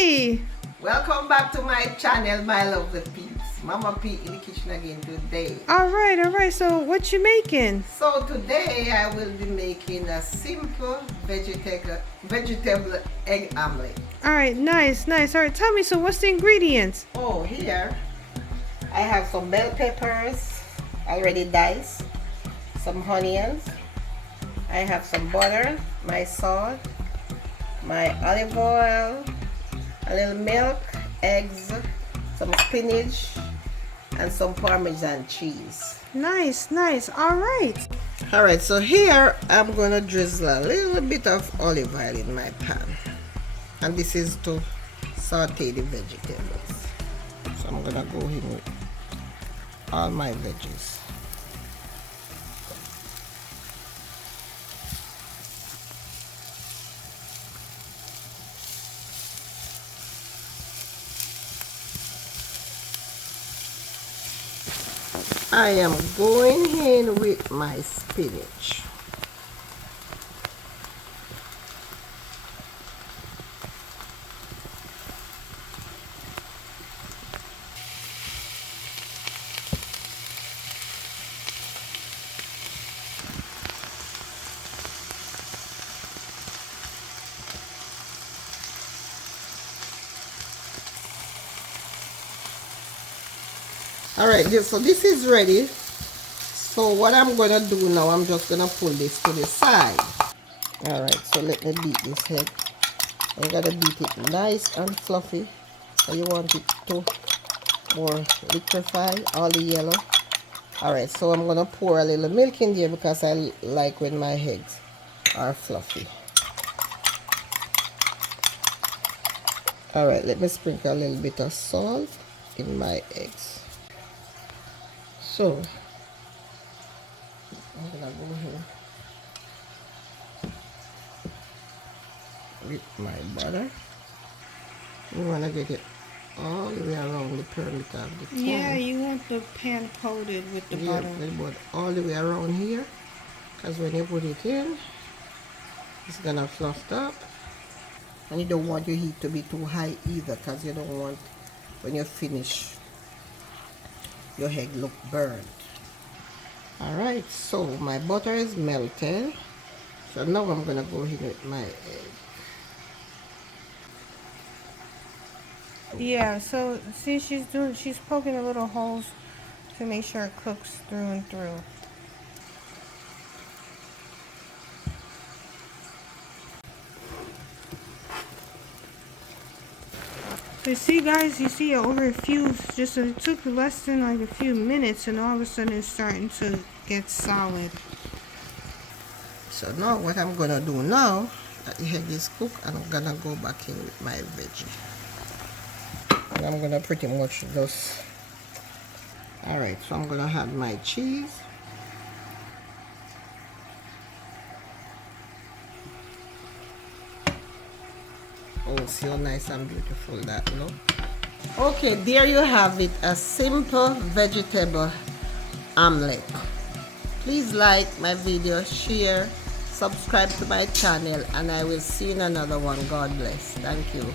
Hey! Welcome back to my channel, my lovely peeps. Mama P in the kitchen again today. Alright. So what you making? So today I will be making a simple vegetable egg omelette. Alright, nice. Alright, tell me, so what's the ingredients? Oh, here I have some bell peppers already diced, some onions, I have some butter, my salt, my olive oil, a little milk, eggs, some spinach, and some parmesan cheese. Nice. Alright. Alright, so here I'm gonna drizzle a little bit of olive oil in my pan, and this is to saute the vegetables. So I'm gonna go in with all my veggies. I am going in with my spinach. Alright, so this is ready. So what I'm gonna do now, I'm just gonna pull this to the side. Alright, so let me beat this head. You gotta beat it nice and fluffy. So you want it to more liquefy all the yellow. Alright, so I'm gonna pour a little milk in there because I like when my eggs are fluffy. Alright, let me sprinkle a little bit of salt in my eggs. So I'm gonna go here with my butter. You wanna get it all the way around the perimeter of the pan. Yeah, you want the pan coated with the butter. But all the way around here, because when you put it in, it's gonna fluff up. And you don't want your heat to be too high either, because you don't want, when you finish, your egg look burnt. Alright, so my butter is melted. So now I'm gonna go in with my egg. Yeah, so see, she's poking the little holes to make sure it cooks through and through. So see, guys, you see over a few, it took less than like a few minutes, and all of a sudden it's starting to get solid. So now what I'm gonna do now, that the egg is cooked, I'm gonna go back in with my veggie. And I'm gonna pretty much just, alright, so I'm gonna add my cheese. Oh, see how nice and beautiful that look. Okay, there you have it, a simple vegetable omelette. Please like my video, share, subscribe to my channel, and I will see you in another one. God bless. Thank you.